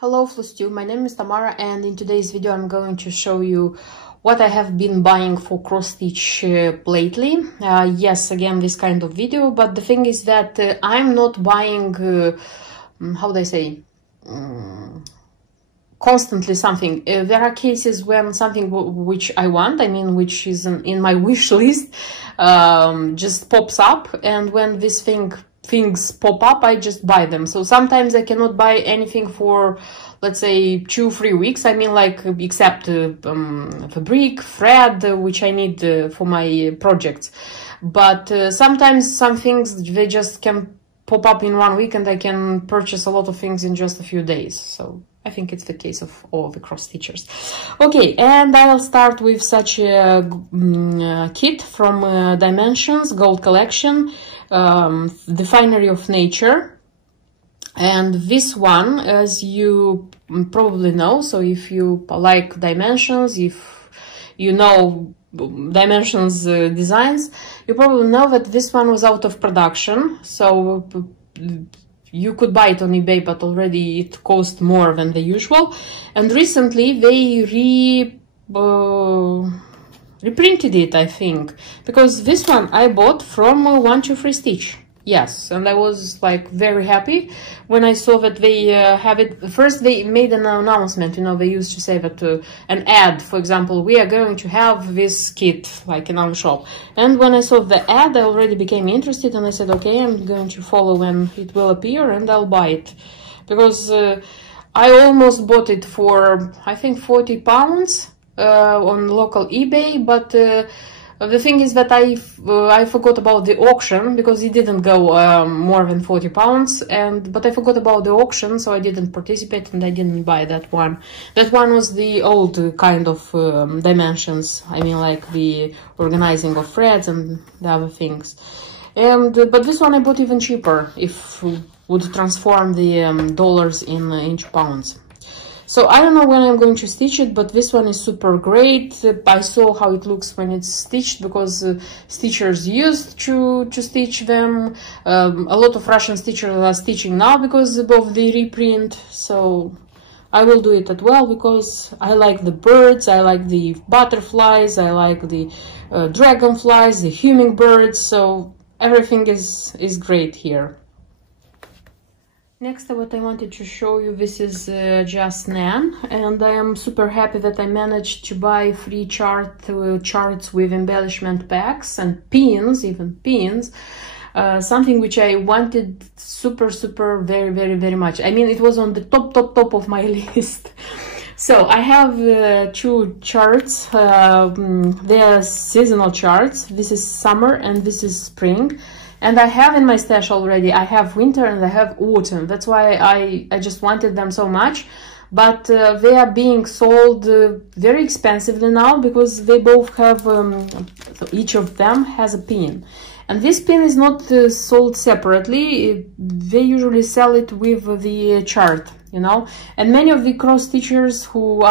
Hello Flustu, my name is Tamara, and in today's video I'm going to show you what I have been buying for cross-stitch lately. Yes, again this kind of video, but the thing is that I'm not buying, how do I say, constantly something. There are cases when something which I want, which is in my wish list, just pops up, and when this things pop up, I just buy them. So sometimes I cannot buy anything for, let's say, 2-3 weeks. Except fabric, thread, which I need for my projects. But sometimes some things, they just can pop up in 1 week, and I can purchase a lot of things in just a few days. So I think it's the case of all the cross stitchers. Okay, and I'll start with such a kit from Dimensions Gold Collection, the Finery of Nature. And this one, as you probably know, so if you like Dimensions, if you know Dimensions designs, you probably know that this one was out of production. So you could buy it on eBay, but already it cost more than the usual. And recently they reprinted it, I think, because this one I bought from 123 Stitch. Yes, and I was like very happy when I saw that they have it. First they made an announcement, you know, they used to say that an ad, for example, we are going to have this kit like in our shop. And when I saw the ad, I already became interested, and I said, okay, I'm going to follow when it will appear and I'll buy it. Because I almost bought it for, I think, £40 on local eBay, but the thing is that I forgot about the auction, because it didn't go more than £40, but I forgot about the auction, so I didn't participate and I didn't buy that one. That one was the old kind of Dimensions, like the organizing of threads and the other things. But this one I bought even cheaper, if would transform the dollars in into pounds. So I don't know when I'm going to stitch it, but this one is super great. I saw how it looks when it's stitched, because stitchers used to stitch them. A lot of Russian stitchers are stitching now because of the reprint. So I will do it as well, because I like the birds, I like the butterflies, I like the dragonflies, the hummingbirds. So everything is great here. Next, what I wanted to show you, this is just Nan, and I am super happy that I managed to buy 3 charts with embellishment packs and pins, even pins, something which I wanted super very much. It was on the top of my list. So I have 2 charts, they are seasonal charts. This is summer and this is spring. And I have in my stash already, I have winter and I have autumn. That's why I just wanted them so much. But they are being sold very expensively now, because they both have, so each of them has a pin. And this pin is not sold separately. They usually sell it with the chart, you know. And many of the cross stitchers who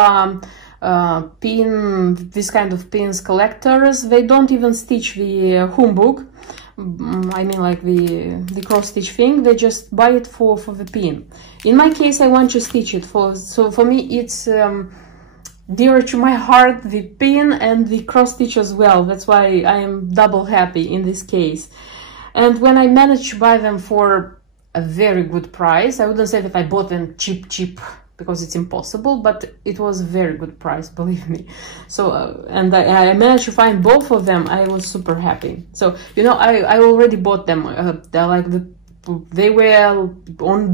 pin, this kind of pins collectors, they don't even stitch the humbug. Like the cross stitch thing, they just buy it for the pin. In my case, I want to stitch it so for me it's dear to my heart, the pin and the cross stitch as well. That's why I am double happy in this case. And when I managed to buy them for a very good price, I wouldn't say that I bought them cheap, because it's impossible, but it was a very good price, believe me. So and I managed to find both of them. I was super happy. So, you know, I already bought them. They were on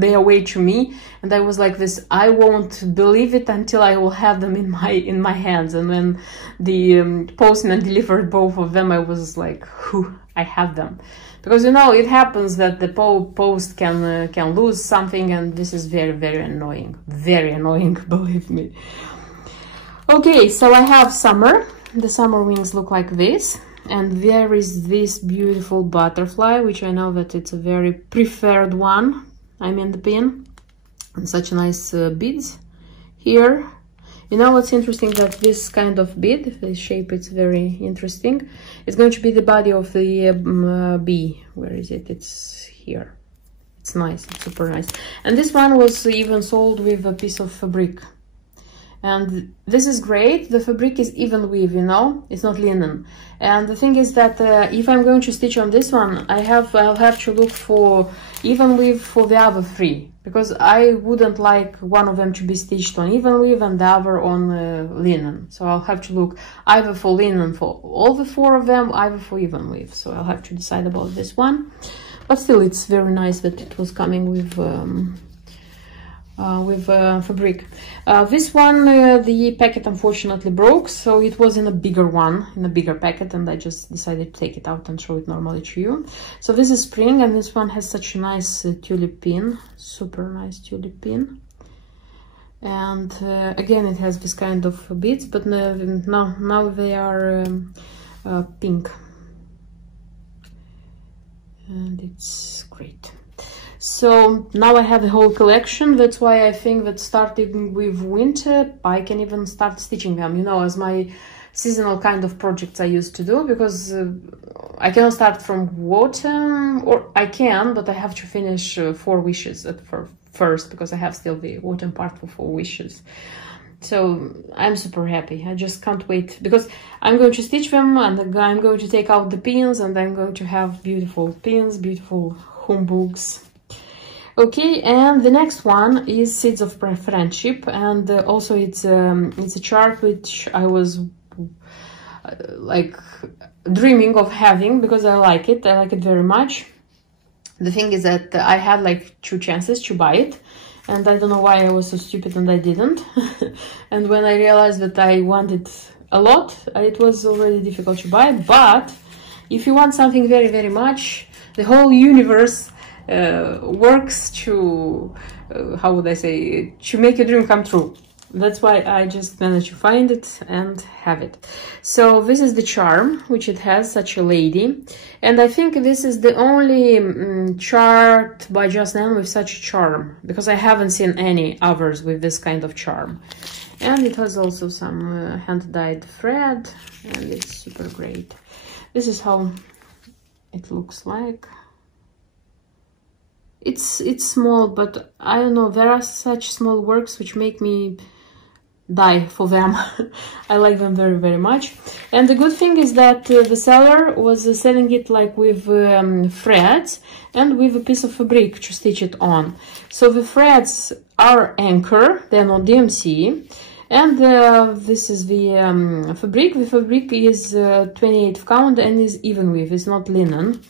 their way to me, and I was like this, I won't believe it until I will have them in my hands. And when the postman delivered both of them, I was like, whew, I have them. Because, you know, it happens that the post can lose something, and this is very annoying, believe me. Okay, so I have summer. The summer wings look like this, and there is this beautiful butterfly, which I know that it's a very preferred one. The pin, and such nice beads here. You know what's interesting, that this kind of bead, the shape, it's very interesting. It's going to be the body of the bee. Where is it? It's here. It's nice, it's super nice. And this one was even sold with a piece of fabric. And this is great. The fabric is even weave, you know, it's not linen. And the thing is that if I'm going to stitch on this one, I'll have to look for even weave for the other three, because I wouldn't like one of them to be stitched on even weave and the other on linen. So I'll have to look either for linen for all the four of them, either for even weave. So I'll have to decide about this one. But still, it's very nice that it was coming with fabric. This one, the packet unfortunately broke, so it was in a bigger one, in a bigger packet, and I just decided to take it out and show it normally to you. So this is spring, and this one has such a nice tulip pin, super nice tulip pin. And again, it has this kind of beads, but now they are pink, and it's great. So now I have the whole collection. That's why I think that starting with winter, I can even start stitching them, you know, as my seasonal kind of projects I used to do, because I cannot start from autumn, or I can, but I have to finish 4 wishes at first, because I have still the autumn part for 4 wishes. So I'm super happy. I just can't wait, because I'm going to stitch them, and I'm going to take out the pins, and I'm going to have beautiful pins, beautiful humbugs. Okay, and the next one is Seeds of Friendship, and also it's a chart which I was like dreaming of having, because I like it very much. The thing is that I had like 2 chances to buy it, and I don't know why I was so stupid and I didn't. And when I realized that I wanted a lot, it was already difficult to buy. But if you want something very, very much, the whole universe works to, how would I say, to make your dream come true. That's why I just managed to find it and have it. So this is the charm, which it has such a lady. And I think this is the only chart by Just Nan with such a charm, because I haven't seen any others with this kind of charm. And it has also some hand-dyed thread, and it's super great. This is how it looks like. It's small, but I don't know, there are such small works which make me die for them. I like them very, very much. And the good thing is that the seller was selling it like with threads and with a piece of fabric to stitch it on. So the threads are anchor, they're not DMC. And this is the fabric. The fabric is 28 count and is even weave, it's not linen.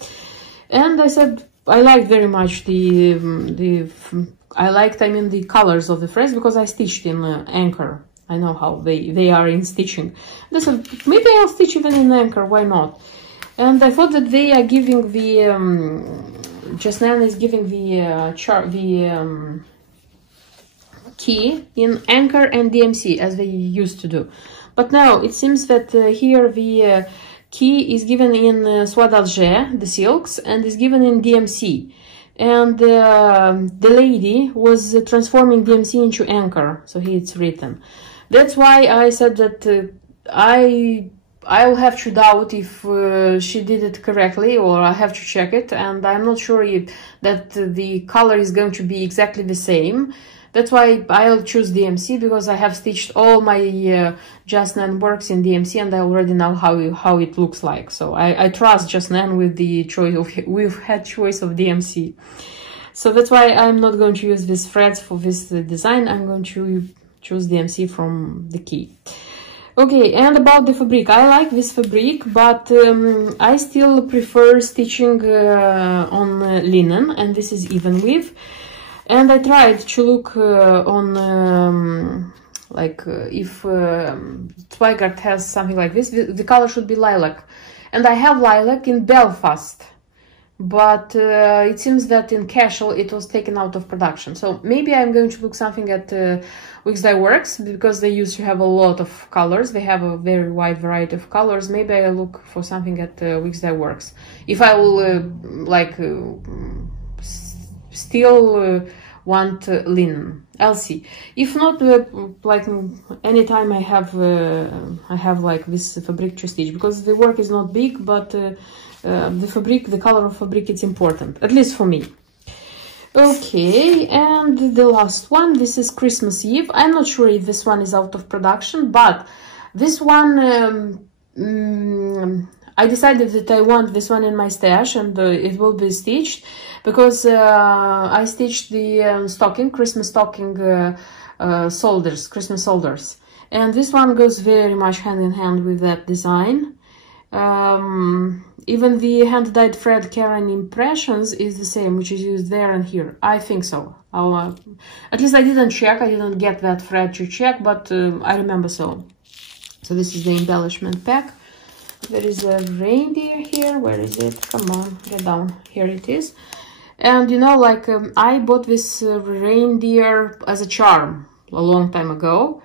And I said, I liked very much the colors of the threads, because I stitched in anchor. I know how they are in stitching. I said, maybe I'll stitch even in anchor, why not? And I thought that they are giving the, Just Nan is giving the key in anchor and DMC, as they used to do. But now it seems that here the key is given in soie d'Alger, the silks, and is given in DMC. And the lady was transforming DMC into anchor, so here it's written. That's why I said that I'll have to doubt if she did it correctly, or I have to check it, and I'm not sure that the color is going to be exactly the same. That's why I'll choose DMC, because I have stitched all my Just Nan works in DMC, and I already know how it looks like. So I trust Just Nan with the choice of DMC. So that's why I'm not going to use these threads for this design. I'm going to choose DMC from the key. Okay, and about the fabric, I like this fabric, but I still prefer stitching on linen, and this is even weave. And I tried to look on if Zweigart has something like this. The color should be lilac, and I have lilac in Belfast, but it seems that in Cashel it was taken out of production. So maybe I'm going to look something at Wix Dye Works, because they used to have a lot of colors. They have a very wide variety of colors. Maybe I'll look for something at Wix Dye Works. If I will still want linen, I'll see. If not, anytime I have like this fabric to stitch, because the work is not big, but the fabric, the color of fabric, it's important, at least for me. Okay, and the last one, this is Christmas Eve. I'm not sure if this one is out of production, but this one, I decided that I want this one in my stash, and it will be stitched, because I stitched the stocking, Christmas stocking shoulders, Christmas shoulders. And this one goes very much hand in hand with that design. Even the hand-dyed thread Karen Impressions is the same, which is used there and here. I think so. At least I didn't check, I didn't get that thread to check, but I remember so. So this is the embellishment pack. There is a reindeer here. Where is it? Come on, get down. Here it is. And you know, like, I bought this reindeer as a charm a long time ago,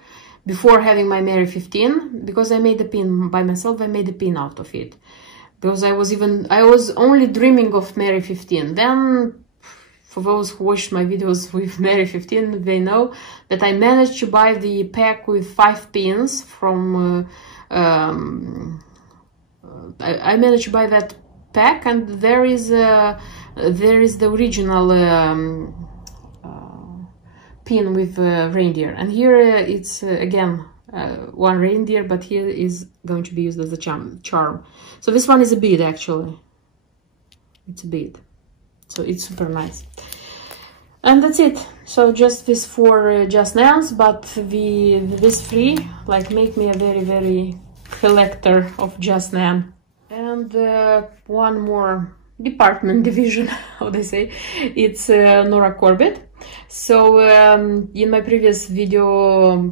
before having my Merry 15, because I made a pin by myself. I made a pin out of it, because I was only dreaming of Merry 15. Then, for those who watched my videos with Merry 15, they know that I managed to buy the pack with 5 pins from I managed to buy that pack, and there is the original pin with reindeer, and here it's again one reindeer, but here is going to be used as a charm. So this one is a bead, actually. It's a bead, so it's super nice. And that's it. So just this 4 just nails, but this 3 like make me a very collector of just nan. And one more department, division, how they say, it's Nora Corbett. So in my previous video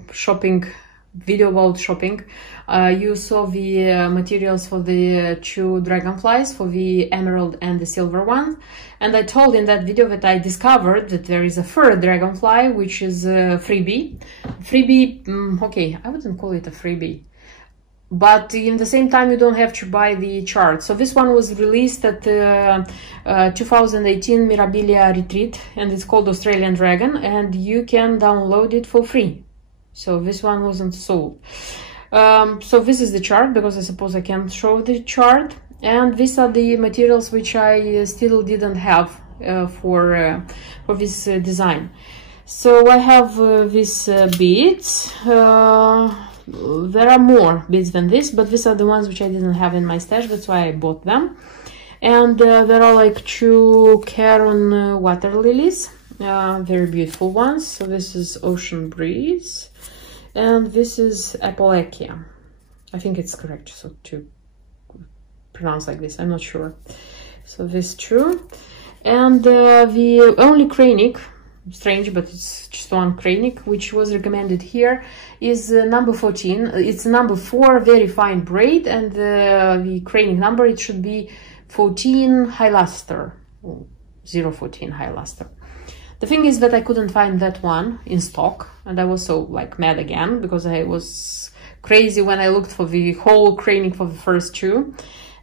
about shopping, you saw the materials for the 2 dragonflies, for the emerald and the silver one, and I told in that video that I discovered that there is a 3rd dragonfly, which is a freebie. Okay, I wouldn't call it a freebie, but in the same time you don't have to buy the chart. So this one was released at 2018 Mirabilia Retreat, and it's called Australian Dragon, and you can download it for free. So this one wasn't sold. So this is the chart, because I suppose I can't show the chart, and these are the materials which I still didn't have for this design. So I have these beads. There are more beads than this, but these are the ones which I didn't have in my stash, that's why I bought them. And there are like 2 Caron water lilies, very beautiful ones. So this is Ocean Breeze, and this is Appalachia. I think it's correct so to pronounce like this, I'm not sure. So these 2, and the only cranic, strange, but it's just one cranic, which was recommended here, is number 14. It's number 4, very fine braid, and the cranic number, it should be 14 high luster, 014 high luster. The thing is that I couldn't find that one in stock, and I was so like mad again, because I was crazy when I looked for the whole cranic for the first 2.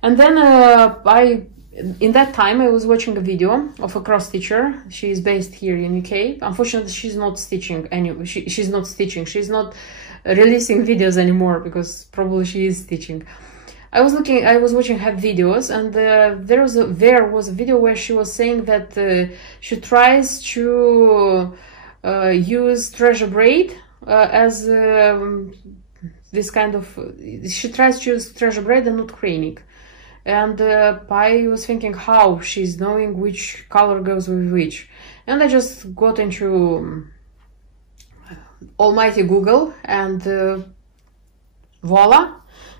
And then in that time I was watching a video of a cross stitcher. She is based here in UK. Unfortunately, she's not stitching she's not stitching. She's not releasing videos anymore, because probably she is stitching. I was watching her videos, and there was a video where she was saying that she tries to use treasure braid as this kind of, she tries to use treasure braid and not cranic. And I was thinking how she's knowing which color goes with which. And I just got into almighty Google, and voila,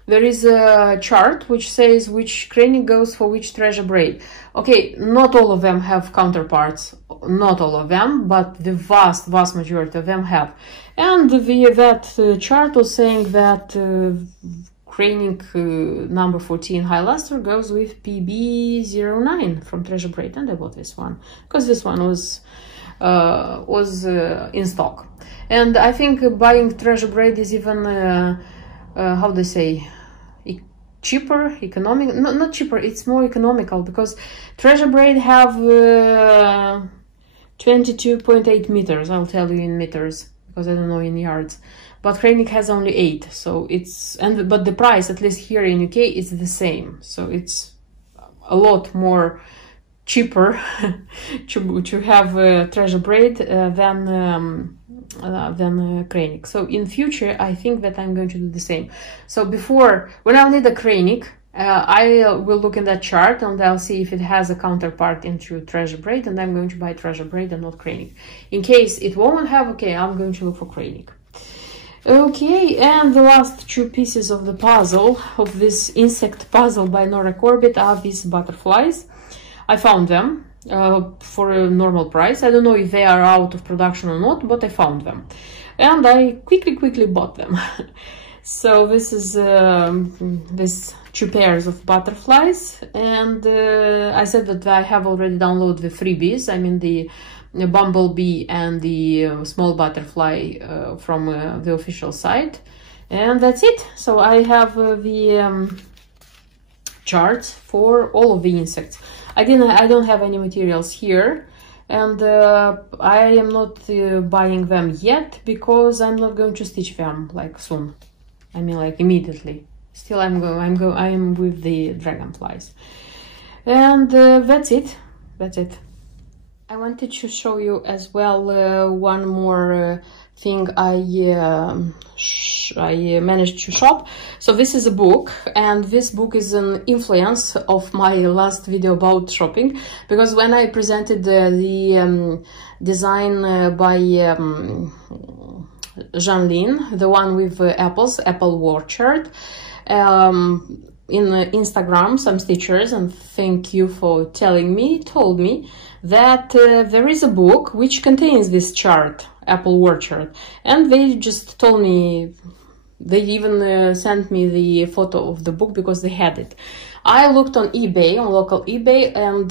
there is a chart which says which cranic goes for which treasure braid. Okay, not all of them have counterparts, not all of them, but the vast majority of them have. And that chart was saying that cranic number 14 high luster goes with PB09 from treasure braid, and I bought this one because this one was in stock. And I think buying treasure braid is even how they say, cheaper, economic, not cheaper, it's more economical, because treasure braid have 22.8 meters. I'll tell you in meters because I don't know in yards, but cranic has only 8, so it's, but the price, at least here in UK, is the same, so it's a lot more cheaper to have treasure braid than cranik. So in future, I think that I'm going to do the same. So before, when I'll need a cranik, I will look in that chart and I'll see if it has a counterpart into treasure braid, and I'm going to buy treasure braid and not cranik. In case it won't have, okay, I'm going to look for cranik. Okay, and the last two pieces of the puzzle, of this insect puzzle by Nora Corbett, are these butterflies. I found them for a normal price. I don't know if they are out of production or not, but I found them. And I quickly bought them. So this is this two pairs of butterflies. And I said that I have already downloaded the freebies. I mean the bumblebee and the small butterfly from the official site. And that's it. So I have the charts for all of the insects. I don't have any materials here, and I am not buying them yet because I'm not going to stitch them like soon. I mean like immediately. Still I am with the dragonflies. And that's it. I wanted to show you as well one more thing I managed to shop. So this is a book, and this book is an influence of my last video about shopping, because when I presented the design by Jeanlin, the one with apples, apple orchard, in Instagram, some stitchers, and thank you for told me that there is a book which contains this chart, apple orchard, and they just told me, they even sent me the photo of the book because they had it. I looked on eBay, on local eBay, and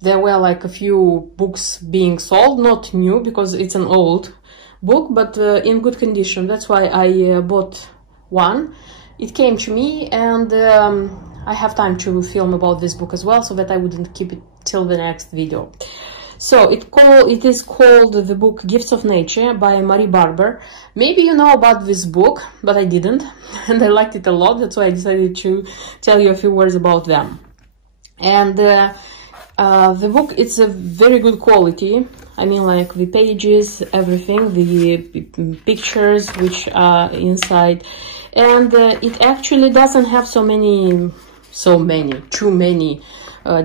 there were like a few books being sold, not new because it's an old book, but in good condition. That's why I bought one. It came to me, and I have time to film about this book as well, so that I wouldn't keep it till the next video. So it is called the book Gifts of Nature by Barber. Maybe you know about this book, but I didn't, and I liked it a lot. That's why I decided to tell you a few words about them. And the book, it's a very good quality. I mean, like the pages, everything, the pictures which are inside, and it actually doesn't have too many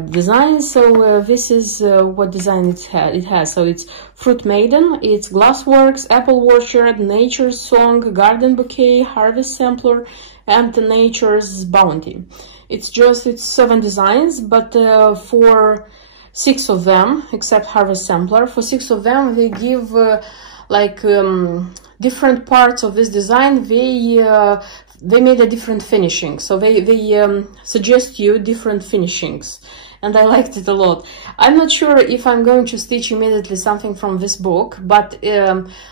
designs. So this is what design it has. So it's Fruit Maiden, it's Glassworks, Apple Orchard, Nature's Song, Garden Bouquet, Harvest Sampler, and Nature's Bounty. It's 7 designs, but for 6 of them, except Harvest Sampler, for 6 of them they give different parts of this design. They made a different finishing, so they suggest you different finishings, and I liked it a lot. I'm not sure if I'm going to stitch immediately something from this book, but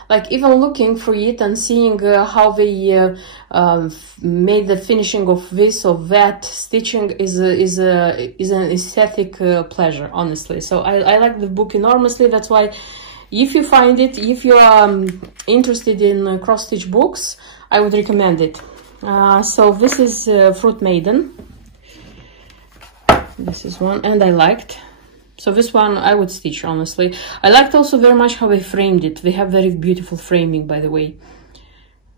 like even looking for it and seeing how they made the finishing of this or that stitching is an aesthetic pleasure, honestly. So I like the book enormously. That's why, if you find it, if you are interested in cross-stitch books, I would recommend it. So this is Fruit Maiden. This is one, and I liked. So this one I would stitch, honestly. I liked also very much how they framed it. They have very beautiful framing, by the way.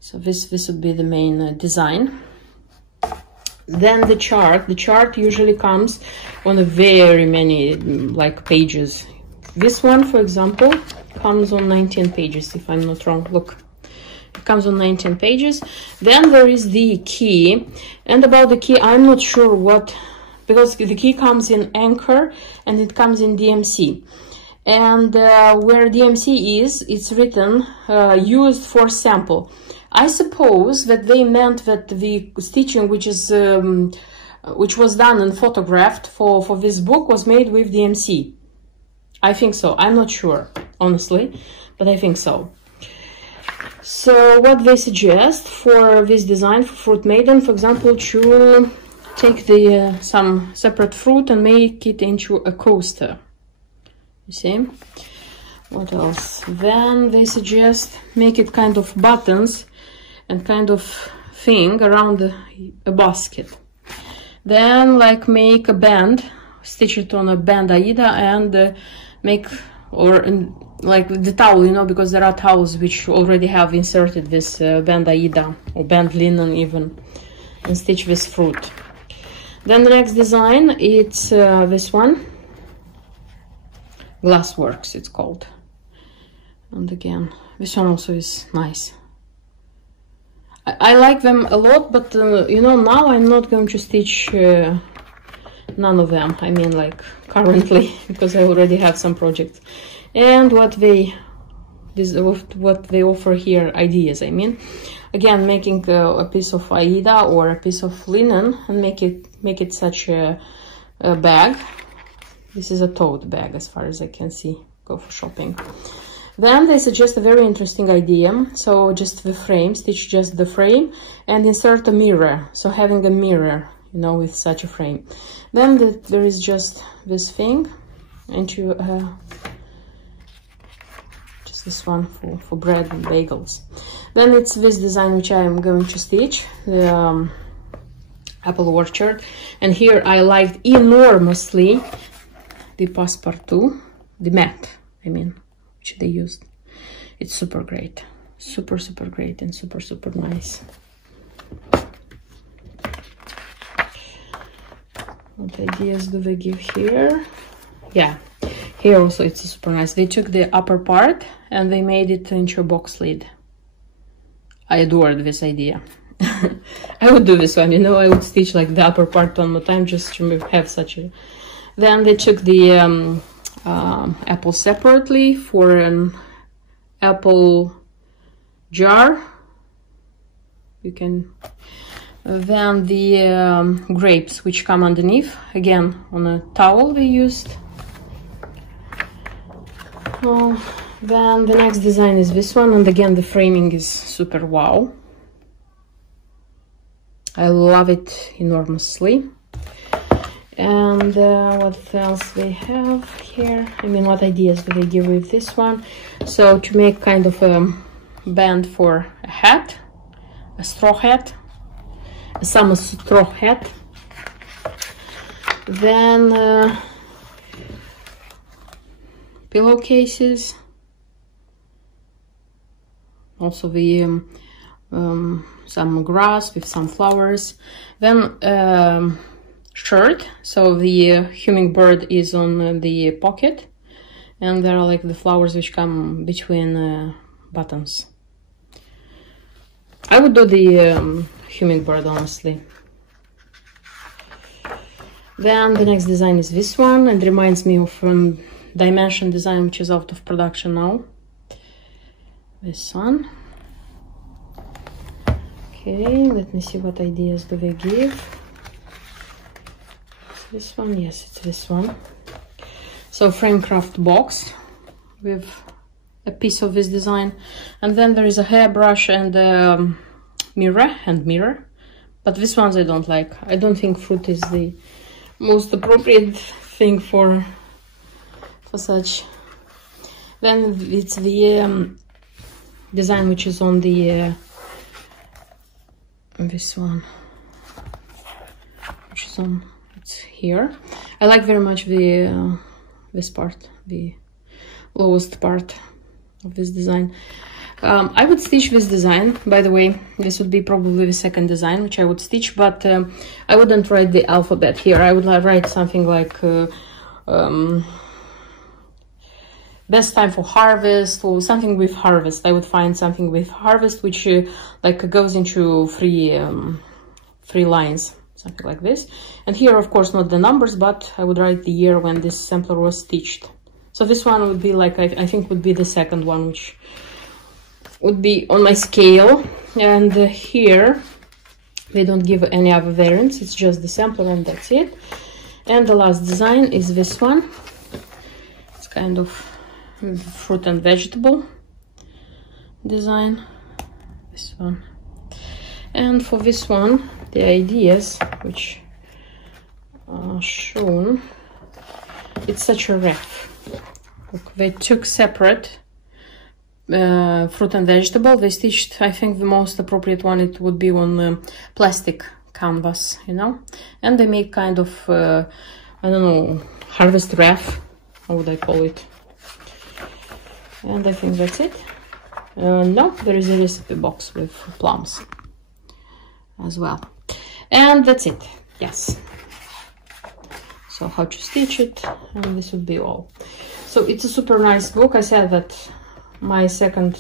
So this would be the main design. Then the chart. The chart usually comes on a very many pages. This one, for example, comes on 19 pages, if I'm not wrong. Look. Comes on 19 pages. Then there is the key, and about the key I'm not sure what, because the key comes in Anchor and it comes in DMC, and where DMC is, it's written used for sample. I suppose that they meant that the stitching which was done and photographed for this book was made with DMC. I think so. I'm not sure, honestly, but I think so. So what they suggest for this design, for Fruit Maiden, for example, to take some separate fruit and make it into a coaster. You see? What else? Then they suggest make it kind of buttons and kind of thing around a basket. Then make a band, stitch it on a band Aida and make, or like the towel, you know, because there are towels which already have inserted this band Aida or band linen even, and stitch this fruit. Then the next design, it's this one, Glassworks it's called, and again this one also is nice. I like them a lot, but you know, now I'm not going to stitch none of them, I mean like currently, because I already have some projects. And what they offer here, ideas, I mean, again, making a piece of Aida or a piece of linen and make it such a bag. This is a tote bag as far as I can see, go for shopping. Then they suggest a very interesting idea, so just the frame, stitch just the frame and insert a mirror, so having a mirror, you know, with such a frame. Then there is just this thing, and you just this one for bread and bagels. Then it's this design which I am going to stitch, the apple orchard, and here I liked enormously the passepartout, the mat, I mean, which they used. It's super great, super great, and super nice. What ideas do they give here? Yeah, here also it's super nice. They took the upper part and they made it into a box lid. I adored this idea. I would do this one, you know, I would stitch like the upper part one more time just to have such a... Then they took the apple separately for an apple jar. You can... Then the grapes which come underneath, again on a towel they used. Then the next design is this one, and again the framing is super wow. I love it enormously. And what else they have here? I mean, what ideas do they give with this one? So to make kind of a band for a hat, a straw hat, a summer straw hat. Then pillowcases. Also the some grass with some flowers. Then shirt, so the hummingbird is on the pocket, and there are like the flowers which come between buttons. I would do the hummingbird, honestly. Then the next design is this one, and reminds me of Dimension design, which is out of production now. This one. Okay, let me see what ideas do they give. Is this one? Yes, it's this one. So frame craft box with a piece of this design, and then there is a hairbrush and a mirror, but these ones I don't like. I don't think fruit is the most appropriate thing for such. Then it's the design which is on the this one, which is on, it's here. I like very much the this part, the lowest part of this design. I would stitch this design, by the way. This would be probably the second design which I would stitch, but I wouldn't write the alphabet here. I would write something like best time for harvest, or something with harvest. I would find something with harvest which like goes into three lines, something like this. And here, of course, not the numbers, but I would write the year when this sampler was stitched. So this one would be like, I think would be the second one, which would be on my scale. And here they don't give any other variants, it's just the sampler and that's it. And the last design is this one. It's kind of fruit and vegetable design, this one. And for this one, the ideas which are shown, it's such a wrap. Look, they took separate fruit and vegetable. They stitched, I think the most appropriate one, it would be on plastic canvas, you know, and they make kind of I don't know, harvest wreath, how would I call it? And I think that's it. No, there is a recipe box with plums as well. And that's it, yes. So how to stitch it, and this would be all. So it's a super nice book. I said that my second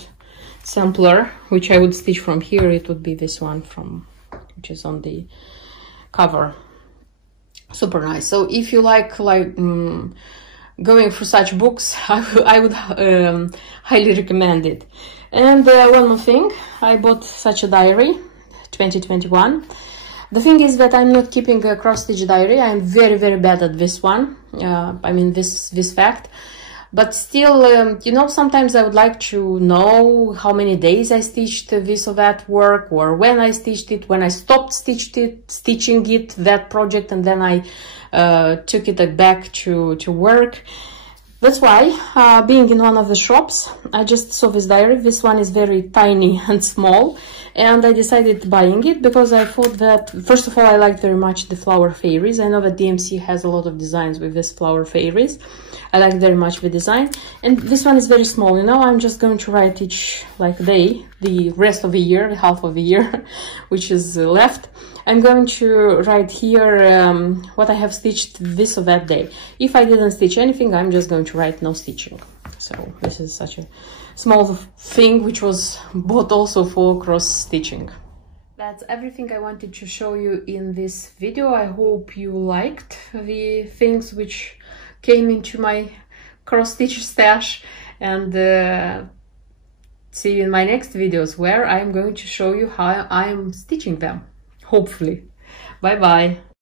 sampler, which I would stitch from here, it would be this one which is on the cover. Super nice. So if you like going for such books, I would highly recommend it. And one more thing, I bought such a diary, 2021. The thing is that I'm not keeping a cross-stitch diary. I'm very, very bad at this one. I mean, this fact. But still, you know, sometimes I would like to know how many days I stitched this or that work, or when I stitched it, when I stopped stitching it, that project, and then I took it back to work. That's why, being in one of the shops, I just saw this diary. This one is very tiny and small, and I decided buying it because I thought that, first of all, I liked very much the flower fairies. I know that DMC has a lot of designs with this flower fairies. I like very much the design, and this one is very small. You know, I'm just going to write each day, the rest of the year, half of the year, which is left. I'm going to write here what I have stitched this or that day. If I didn't stitch anything, I'm just going to write no stitching. So this is such a small thing which was bought also for cross stitching. That's everything I wanted to show you in this video. I hope you liked the things which came into my cross stitch stash, and see you in my next videos where I'm going to show you how I'm stitching them, hopefully. Bye bye.